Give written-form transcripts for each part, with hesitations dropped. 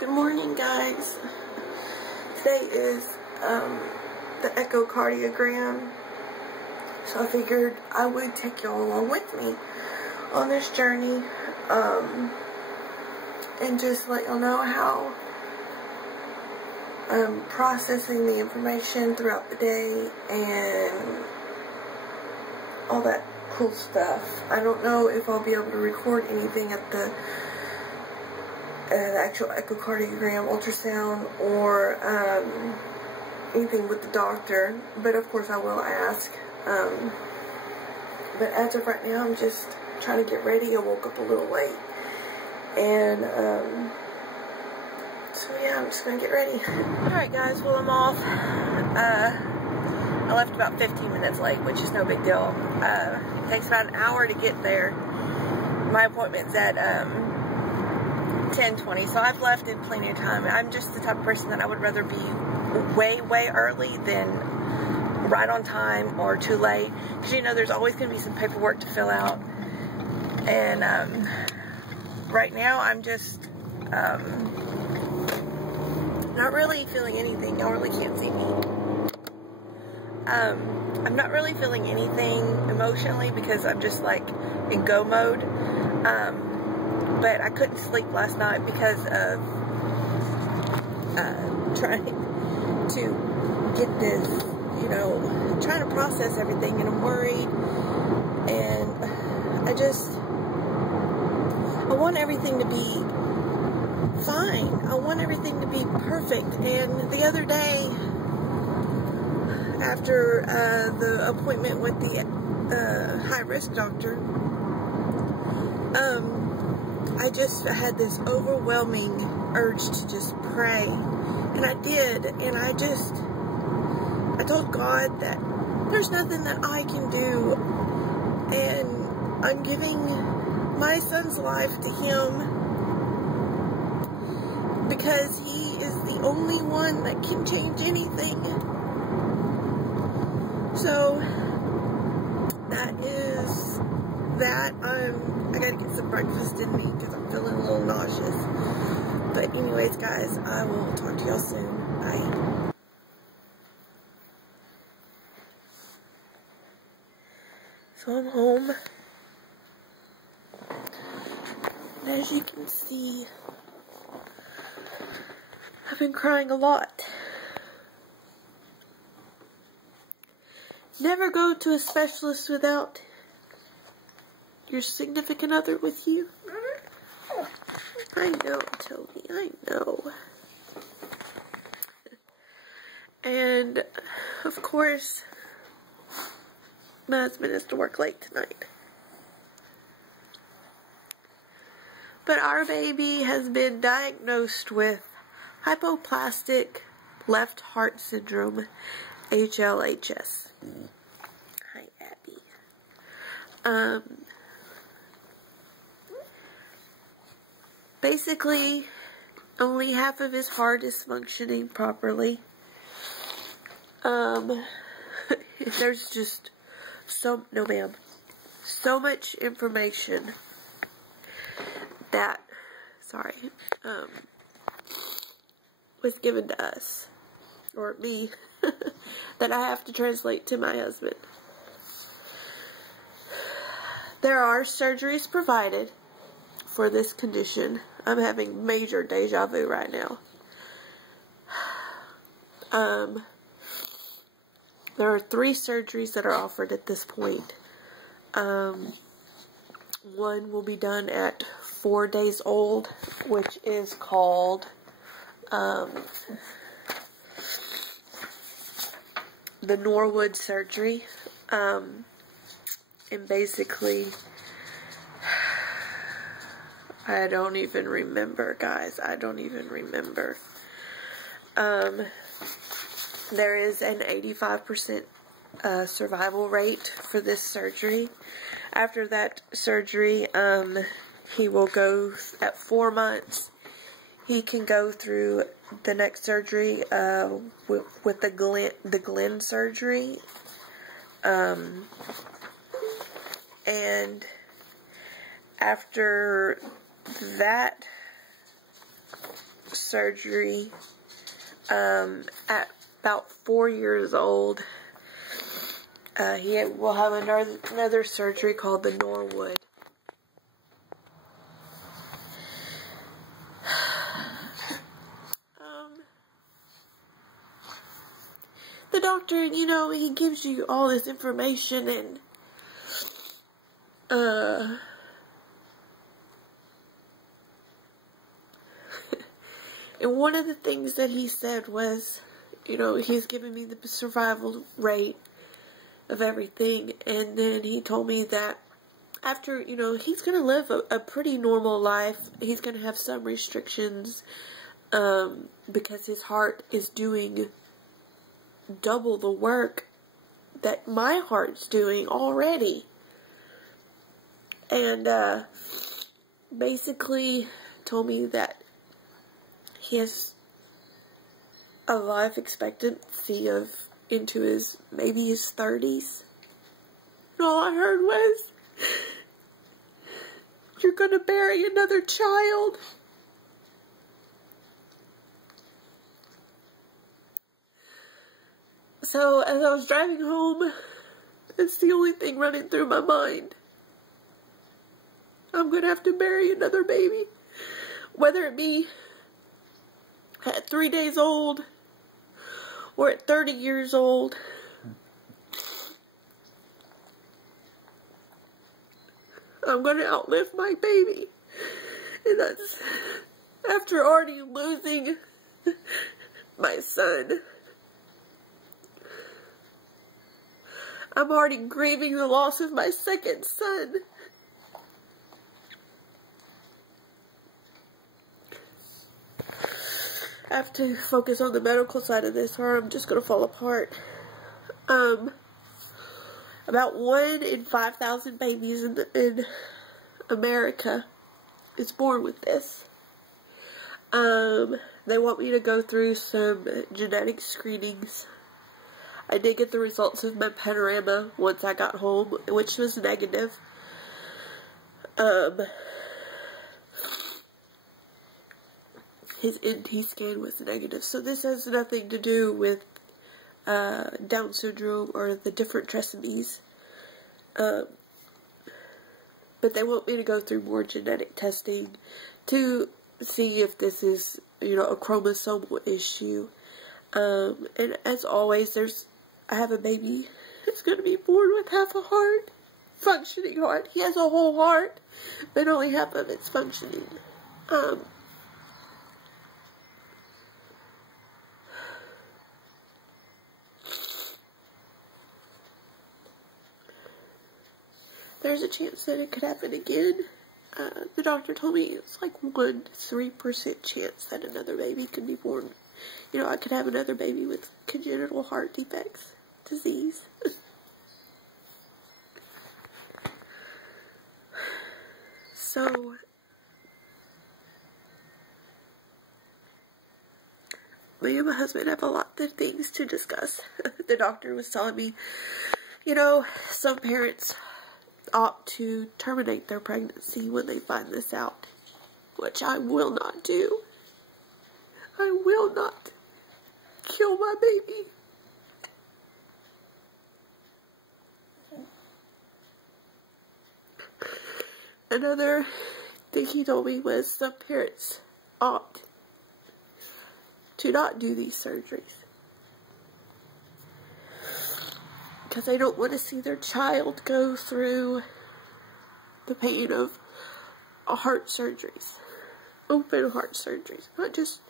Good morning, guys. Today is the echocardiogram, so I figured I would take y'all along with me on this journey and just let y'all know how I'm processing the information throughout the day and all that cool stuff. I don't know if I'll be able to record anything at the actual echocardiogram, ultrasound, or anything with the doctor, but of course I will ask. But as of right now, I'm just trying to get ready. I woke up a little late, and so yeah, I'm just gonna get ready. Alright guys, well, I'm off. I left about 15 minutes late, which is no big deal. It takes about an hour to get there. My appointment's at 10:20, so I've left in plenty of time. I'm just the type of person that I would rather be way early than right on time or too late, because you know there's always going to be some paperwork to fill out. And right now I'm just not really feeling anything. Y'all really can't see me. I'm not really feeling anything emotionally because I'm just like in go mode. But I couldn't sleep last night because of trying to get this, you know, trying to process everything, and I'm worried, and I want everything to be fine. I want everything to be perfect. And the other day, after the appointment with the high-risk doctor, I just had this overwhelming urge to just pray, and I did, and I told God that there's nothing that I can do, and I'm giving my son's life to Him because He is the only one that can change anything. So that is that. I gotta get some breakfast in me because I'm feeling a little nauseous. But anyways, guys, I will talk to y'all soon. Bye. So I'm home. And as you can see, I've been crying a lot. Never go to a specialist without your significant other with you. I know, Toby, I know. And, of course, my husband has to work late tonight. But our baby has been diagnosed with hypoplastic left heart syndrome, HLHS. Hi, Abby. Basically, only half of his heart is functioning properly. There's just so much information that, was given to us, or me, that I have to translate to my husband. There are surgeries provided for this condition. I'm having major deja vu right now. There are 3 surgeries that are offered at this point. One will be done at 4 days old, which is called the Norwood surgery. And basically, I don't even remember, guys. I don't even remember. There is an 85% survival rate for this surgery. After that surgery, he will go at 4 months. He can go through the next surgery with the Glenn surgery. And after that surgery at about 4 years old. He will have another surgery called the Norwood. The doctor, you know, he gives you all this information, and and one of the things that he said was, you know, he's giving me the survival rate of everything, and then he told me that after, you know, he's going to live a pretty normal life. He's going to have some restrictions, because his heart is doing double the work that my heart's doing already. And basically told me that he has a life expectancy of into his maybe his 30s. And all I heard was, "You're gonna bury another child." So as I was driving home, it's the only thing running through my mind. I'm gonna have to bury another baby, whether it be at 3 days old or at 30 years old. I'm gonna outlive my baby, and that's after already losing my son. I'm already grieving the loss of my second son. I have to focus on the medical side of this, or I'm just going to fall apart. About 1 in 5,000 babies in America is born with this. They want me to go through some genetic screenings. I did get the results of my panorama once I got home, which was negative. His NT scan was negative, so this has nothing to do with Down syndrome or the different trisomies. But they want me to go through more genetic testing to see if this is, you know, a chromosomal issue. And as always, I have a baby that's going to be born with half a heart, functioning heart. He has a whole heart, but only half of it's functioning. There's a chance that it could happen again. The doctor told me it's like 1 to 3% chance that another baby could be born. You know, I could have another baby with congenital heart defects, disease. So, me and my husband have a lot of things to discuss. The doctor was telling me, you know, some parents opt to terminate their pregnancy when they find this out, which I will not do. I will not kill my baby. Another thing he told me was some parents opt to not do these surgeries because they don't want to see their child go through the pain of heart surgeries, open heart surgeries, not just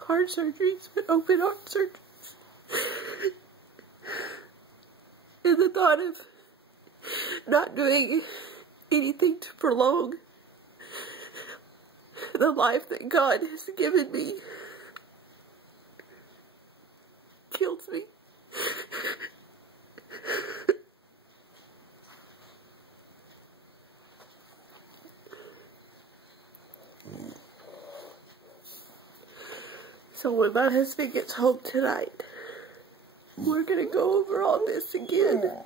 heart surgeries, but open heart surgeries. And the thought of not doing anything to prolong the life that God has given me kills me. So when my husband gets home tonight, we're gonna go over all this again.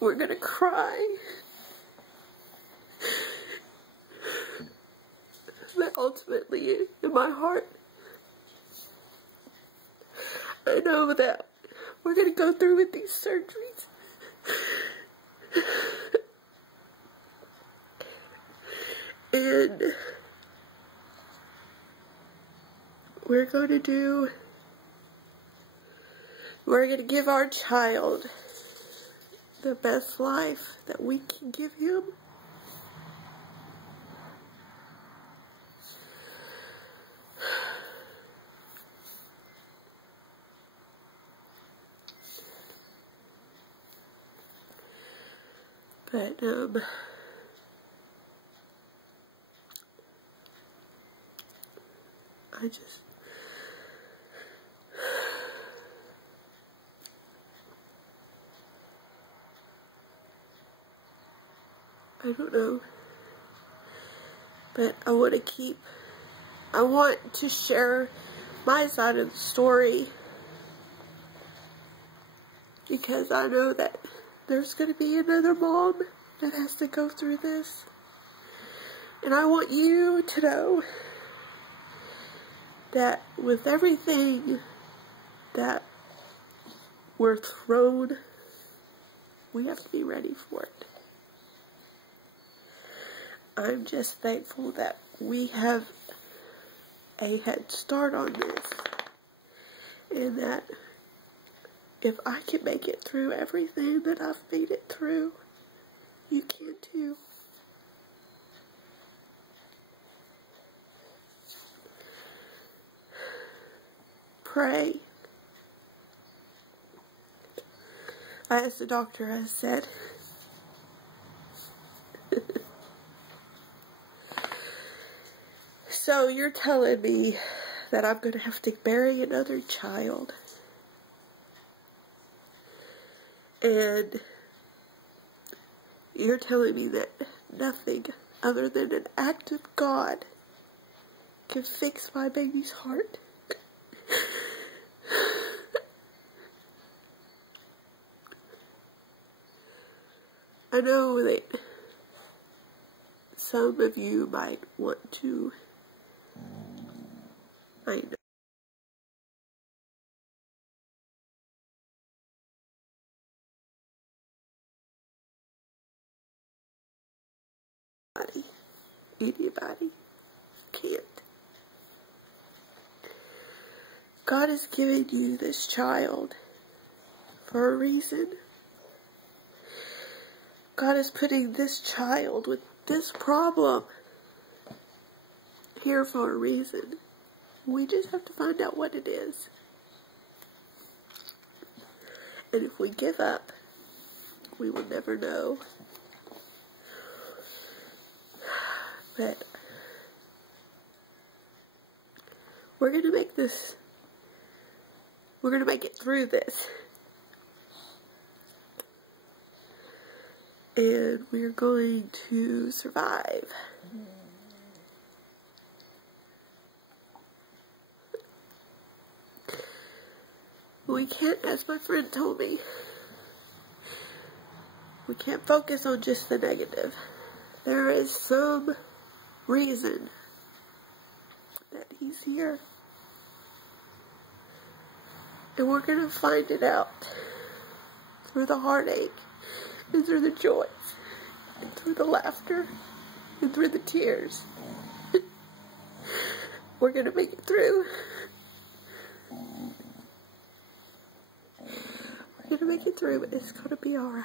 We're gonna cry. But ultimately, in my heart, I know that we're going to go through with these surgeries. And we're going to give our child the best life that we can give him. But, I don't know, but I want to share my side of the story, because I know that there's going to be another mom that has to go through this, and I want you to know that with everything that we're thrown, we have to be ready for it. I'm just thankful that we have a head start on this, and that if I can make it through everything that I've made it through, you can too. Pray. I asked the doctor, I said, so you're telling me that I'm going to have to bury another child, and you're telling me that nothing other than an act of God can fix my baby's heart? I know that some of you might want to, I know, anybody can't. God is giving you this child for a reason. God is putting this child with this problem here for a reason. We just have to find out what it is. And if we give up, we will never know. But we're going to make this, we're going to make it through this. And we're going to survive. We can't, as my friend told me, we can't focus on just the negative. There is some reason that he's here. And we're going to find it out through the heartache, and through the joys, and through the laughter, and through the tears. We're going to make it through. We're going to make it through, but it's going to be alright.